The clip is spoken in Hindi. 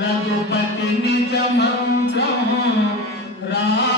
रघुपति निज मंत्र राम